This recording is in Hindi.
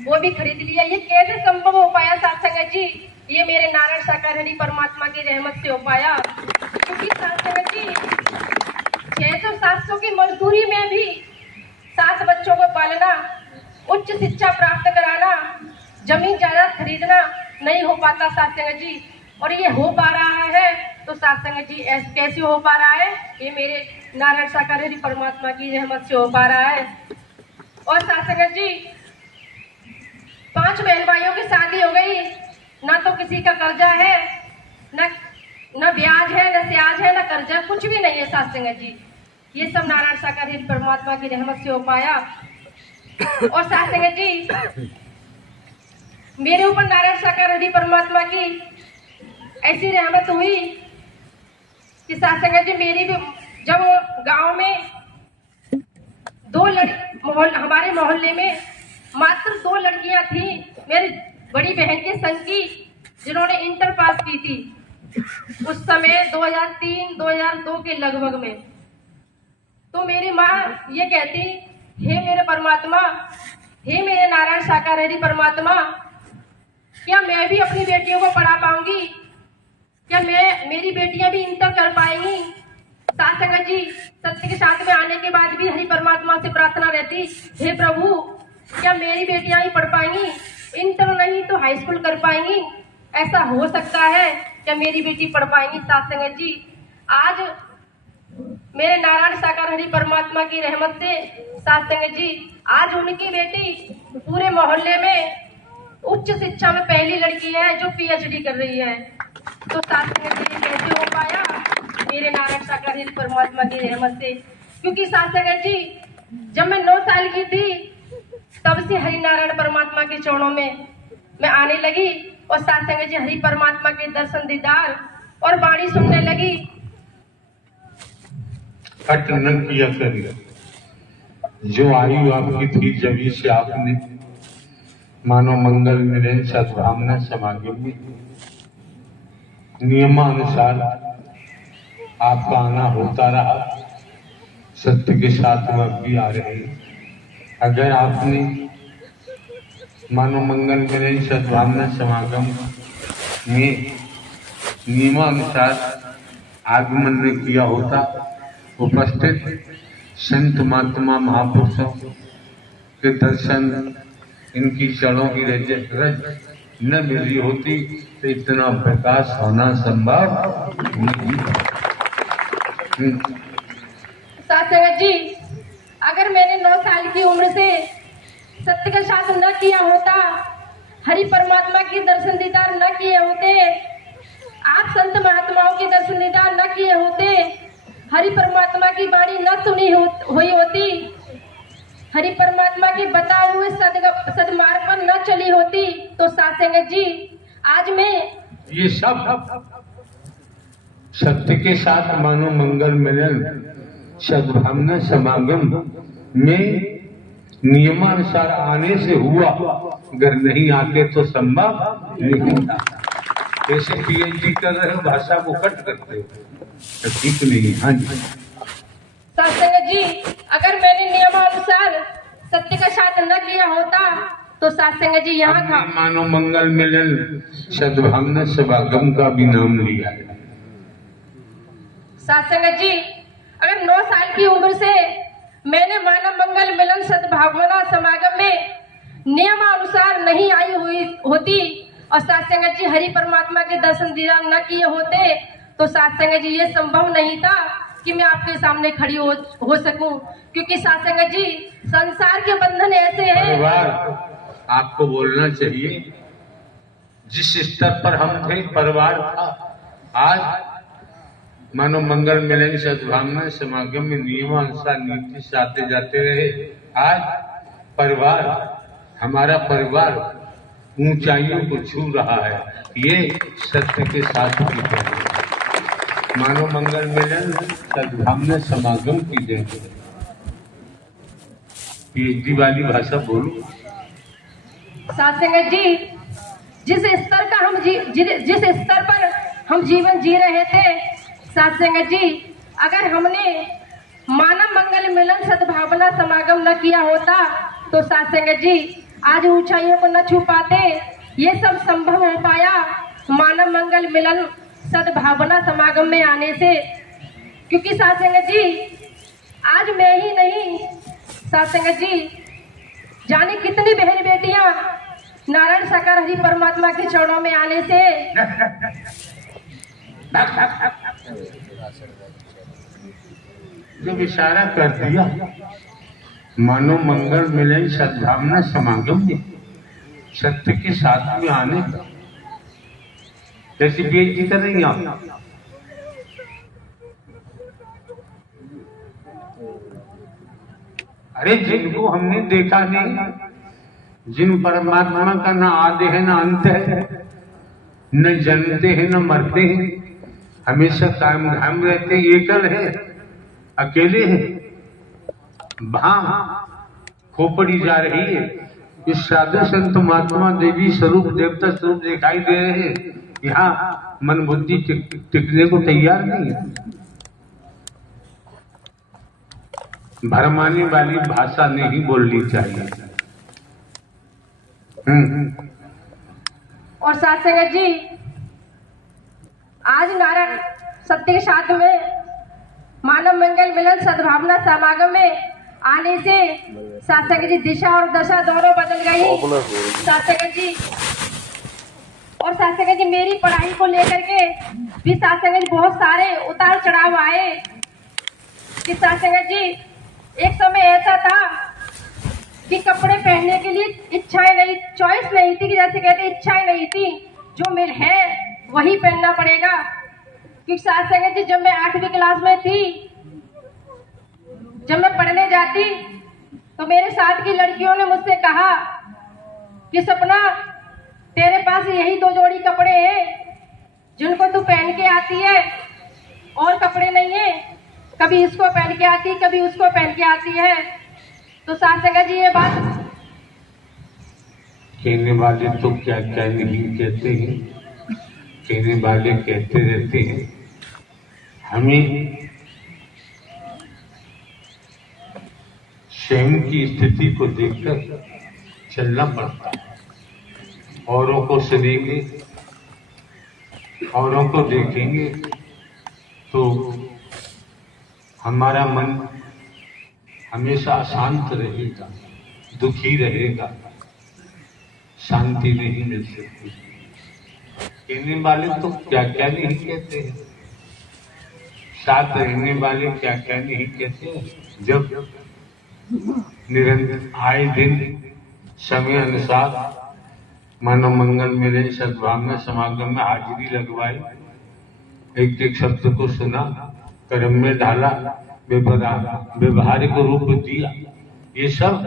वो भी खरीद लिया। ये कैसे संभव हो पाया साथ संगत जी? ये मेरे नारायण साकार हरि परमात्मा की रहमत से हो पाया। क्योंकि साथ संगत जी 600-700 की मजदूरी में भी 7 बच्चों को पालना, उच्च शिक्षा प्राप्त कराना, जमीन जायदाद खरीदना नहीं हो पाता साथ संगत जी। और ये हो पा रहा है तो साथ संगत जी कैसे हो पा रहा है? ये मेरे नारायण साकार हरि परमात्मा की रहमत से हो पा रहा है। और साथ संगत जी 5 बहन भाइयों की शादी हो गई, ना तो किसी का कर्जा है, न ब्याज है, न ब्याज है, न कर्जा, कुछ भी नहीं है साथ संगत जी। ये सब नारायण साकार हरि परमात्मा की रहमत से हो पाया। और साथ संगत जी मेरे ऊपर नारायण साकार हरि परमात्मा की ऐसी रहमत हुई कि साथ संगत जी मेरी भी जब गांव में 2 हमारे मोहल्ले में मात्र 2 लड़कियां थी मेरी बड़ी बहन के संग की, जिन्होंने इंटर पास की थी उस समय 2003-2002 के लगभग में। तो मेरी माँ ये कहती, हे मेरे परमात्मा, हे मेरे नारायण साकार हरि परमात्मा, क्या मैं भी अपनी बेटियों को पढ़ा पाऊंगी? क्या मेरी बेटियां भी इंटर कर पाएंगी? साथ संगत जी सत्य के साथ में आने के बाद भी हरि परमात्मा से प्रार्थना रहती, हे प्रभु क्या मेरी बेटियां ही पढ़ पाएंगी? इंटर नहीं तो हाई स्कूल कर पाएंगी? ऐसा हो सकता है क्या मेरी बेटी पढ़ पाएंगी? साथ संगत जी आज मेरे नारायण साकार हरि परमात्मा की रहमत से साथ संगत जी आज उनकी बेटी पूरे मोहल्ले में उच्च शिक्षा में पहली लड़की है जो PhD कर रही है। तो साथ संगत जी कैसे हो पाया? मेरे नारायण साकार हरि परमात्मा की रहमत से। क्योंकि साथ संगत जी जब मैं 9 साल की थी तब से हरि नारायण परमात्मा के चरणों में मैं आने लगी और साथ संगत जी हरि परमात्मा के दर्शन दीदार और वाणी सुनने लगी। कट न किया करिए, जो आयु आपकी थी जब से आपने मानव मंगल मिलन सद्भावना समागम में नियमानुसार आपका आना होता रहा, सत्य के साथ में भी आ रहे। अगर आपने मानव मंगल मिलन सद्भावना समागम में नियमानुसार आगमन नहीं किया होता, उपस्थित संत महात्मा महापुरुषों के दर्शन, इनकी चरणों की रज न मिली होती तो इतना प्रकाश होना संभव नहीं। साथ संगत जी अगर मैंने 9 साल की उम्र से सत्य का साथ न किया होता, हरि परमात्मा के दर्शन दीदार न किए होते, आप संत महात्माओं के दर्शन दीदार न किए होते, हरि परमात्मा की वाणी न सुनी हुई होती, हरि परमात्मा के बताए हुए सदमार्ग पर न चली होती, तो साथ संगत जी आज मैं ये सब सत्य के साथ मानो मंगल मिलन सद्भावना समागम में नियमानुसार आने से हुआ, अगर नहीं आते तो संभव नहीं था। जैसे PhD कर रहे हो, भाषा को कट करते हो तो ठीक नहीं। हाँ जी साथ संगत जी अगर मैंने नियमानुसार सत्य का साथ न किया होता तो साथ संगत जी यहाँ था मानो मंगल मिलन सद्भावना समागम का भी नाम लिया है। साथ संगत जी अगर 9 साल की उम्र से मैंने मानव मंगल मिलन सद्भावना समागम में नियमानुसार नहीं आई हुई होती और साथ संगत जी हरि परमात्मा के दर्शन दीदार न किए होते तो साथ संगत जी ये संभव नहीं था कि मैं आपके सामने खड़ी हो सकूं। क्योंकि साथ संगत जी संसार के बंधन ऐसे हैं। आपको बोलना चाहिए, जिस स्तर पर हम थे परिवार था, आज मानो मंगल मिलन सद्भावना समागम में नियमानुसार नीति से आते जाते रहे। आज परिवार, हमारा परिवार ऊंचाइयों को छू रहा है। ये सत्य के साथ की जय, मानो मंगल मिलन सद्भावना समागम की जय। PhD वाली भाषा बोलो। साथ संगत जी जिस स्तर पर हम जीवन जी रहे थे, साथ संगत जी अगर हमने मानव मंगल मिलन सद्भावना समागम न किया होता तो साथ संगत जी आज ऊंचाइयों को न छू पाते, ये सब संभव हो पाया मानव मंगल मिलन सद्भावना समागम में आने से। क्योंकि साथ संगत जी, आज मैं ही नहीं, साथ संगत जी जाने कितनी बहन बेटियां नारायण साकार हरि परमात्मा के चरणों में आने से जब इशारा कर दिया मानो मंगल मिलन सद्भावना समागम में सत्य के साथ में आने का, जैसी बेइज्जती कर रही आप। अरे जिनको हमने देखा नहीं, जिन परमात्मा का ना आदि है ना अंत है, न जन्मते हैं न मरते हैं, हमेशा कायम धाम रहते, एकल है, अकेले हैं, वहां खोपड़ी जा रही है। इस साधु संत महात्मा देवी स्वरूप देवता स्वरूप दिखाई दे रहे हैं, यहाँ मन बुद्धि टिकने को तैयार नहीं है। भरमाने वाली भाषा नहीं बोलनी चाहिए। और साथ संगत जी, आज नारायण सत्य के साथ में मानव मंगल मिलन सद्भावना समागम में आने से साथ संगत जी दिशा और दशा दोनों बदल गई। साथ संगत जी और साथ संगत जी मेरी पढ़ाई को लेकर के भी साथ संगत जी बहुत सारे उतार चढ़ाव आए कि साथ संगत जी एक समय ऐसा था कि कपड़े पहनने के लिए इच्छाएं नहीं, चॉइस नहीं थी, कि जैसे कहते इच्छाएं नहीं थी, जो मिल है वही पहनना पड़ेगा। क्योंकि साथ संगत जी जब मैं 8वीं क्लास में थी, जब मैं पढ़ने जाती तो मेरे साथ की लड़कियों ने मुझसे कहा कि सपना तेरे पास यही 2 जोड़ी कपड़े हैं जिनको तू पहन के आती है, और कपड़े नहीं है, कभी इसको पहन के आती, कभी उसको पहन के आती है। तो साथ संगत जी ये बात कहने वाले तो क्या क्या नहीं कहते हैं, कहने वाले कहते रहते हैं। हमें स्वयं की स्थिति को देखकर चलना पड़ता है। औरों को सुनेंगे, औरों को देखेंगे तो हमारा मन हमेशा अशांत रहेगा, दुखी रहेगा, शांति नहीं मिल सकती। कहने वाले तो क्या क्या नहीं कहते हैं, साथ रहने वाले क्या क्या नहीं कहते हैं। जब निरंतर आए दिन समय अनुसार मानव मंगल मिलन सद्भावना समागम में हाजिरी लगवाई, एक एक शब्द को सुना, कर्म में ढाला, व्यवहारिक रूप दिया, ये सब